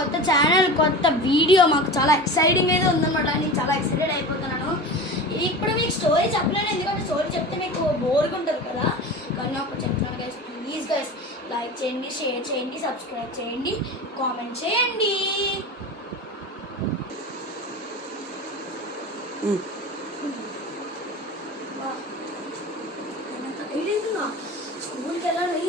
కొత్త ఛానల్ కొత్త వీడియో మాకు చాలా ఎక్సైటింగ్ అయితే ఉందన్నమాట. నేను చాలా ఎక్సైటెడ్ అయిపోతున్నాను. ఇప్పుడు మీకు స్టోరీ చెప్పలేను, ఎందుకంటే స్టోరీ చెప్తే మీకు బోర్గా ఉంటుంది కదా. కానీ అప్పుడు చెప్తున్నాను గైస్, ప్లీజ్ గైస్ లైక్ చేయండి, షేర్ చేయండి, సబ్స్క్రైబ్ చేయండి, కామెంట్ చేయండి. స్కూల్కి వెళ్ళాలి.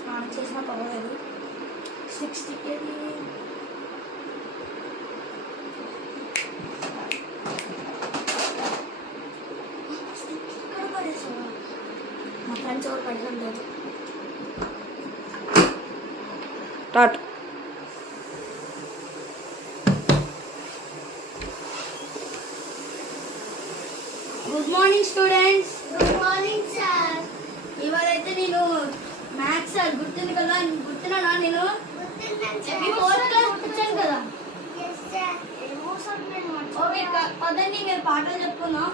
స్నానం చేసినా పర్వాలేదు. 60కి మా ఫ్రెండ్స్ ఎవరు పడడం లేదు. Start. Good morning students. Good morning sir. ఇవాళ అయితే నేను మ్యాథ్స్ సార్ గుర్తుంది కదా, గుర్తున్నానా? నేను మీ ఫోర్త్ క్లాస్ వచ్చాను కదా. ఓకే పదండి, మీరు పాటలు చెప్పుకుందాం.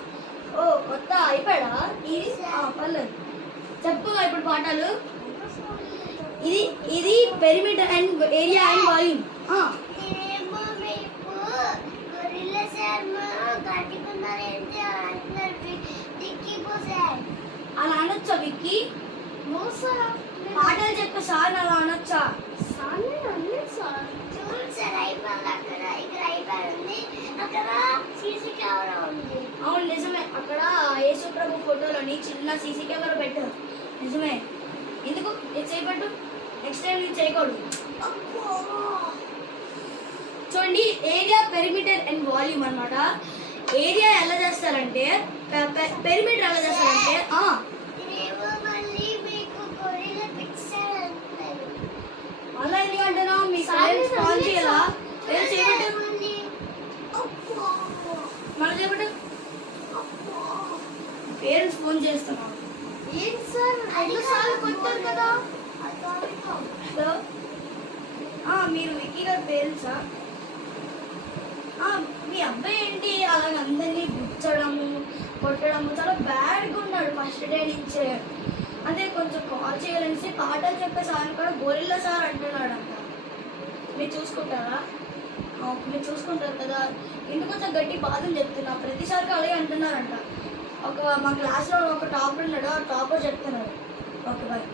ఓ కొత్త అయిపోయాడా ఇది? పర్లేదు చెప్పుకుందాం ఇప్పుడు పాటలు. ఇది ఇది perimeter and area and volume. అలా అనొచ్చా విక్కీ? పాటలు చెప్పే సార్ అలా అనొచ్చా? అవును నిజమే, అక్కడ యేసు ప్రభు ఫోటోలోని చిన్న సీసీ కెమెరా పెట్టారు. నిజమే. ఎందుకు చేయబట్టు? నెక్స్ట్ టైం నేను చేయకూడదు. చూడండి, ఏరియా పెరిమీటర్ అండ్ వాల్యూమ్ అన్నమాట. ఏరియా ఎలా చేస్తారంటే, పెరిమీటర్ ఎలా చేస్తారంటే అలా ఎందుకంటున్నా మీ పేరెంట్స్ కాల్ చేయాలా? చేయబట్టు మళ్ళీ చేయబట్టు. పేరెంట్స్ ఫోన్ చేస్తున్నారు. హలో, మీరు విక్కీ గారి పేరెంట్సా? మీ అబ్బాయి ఏంటి అలాగ అందరినీ గుచ్చడము కొట్టడము, చాలా బ్యాడ్గా ఉన్నాడు ఫస్ట్ డే నుంచే. అంటే కొంచెం కాల్ చేయాలనేసి పాటలు చెప్పే సార్ కూడా గొరిల్లా సార్ అంటున్నాడు అంట. మీరు చూసుకుంటారా? మీరు చూసుకుంటారు కదా. ఇంటికి కొంచెం గట్టి బాధని చెప్తున్నా, ప్రతిసారికి అలాగే అంటున్నారంట. మా క్లాస్లో ఒక టాపర్ ఉన్నాడు, ఆ టాపర్ చెప్తున్నాడు. Okay bye.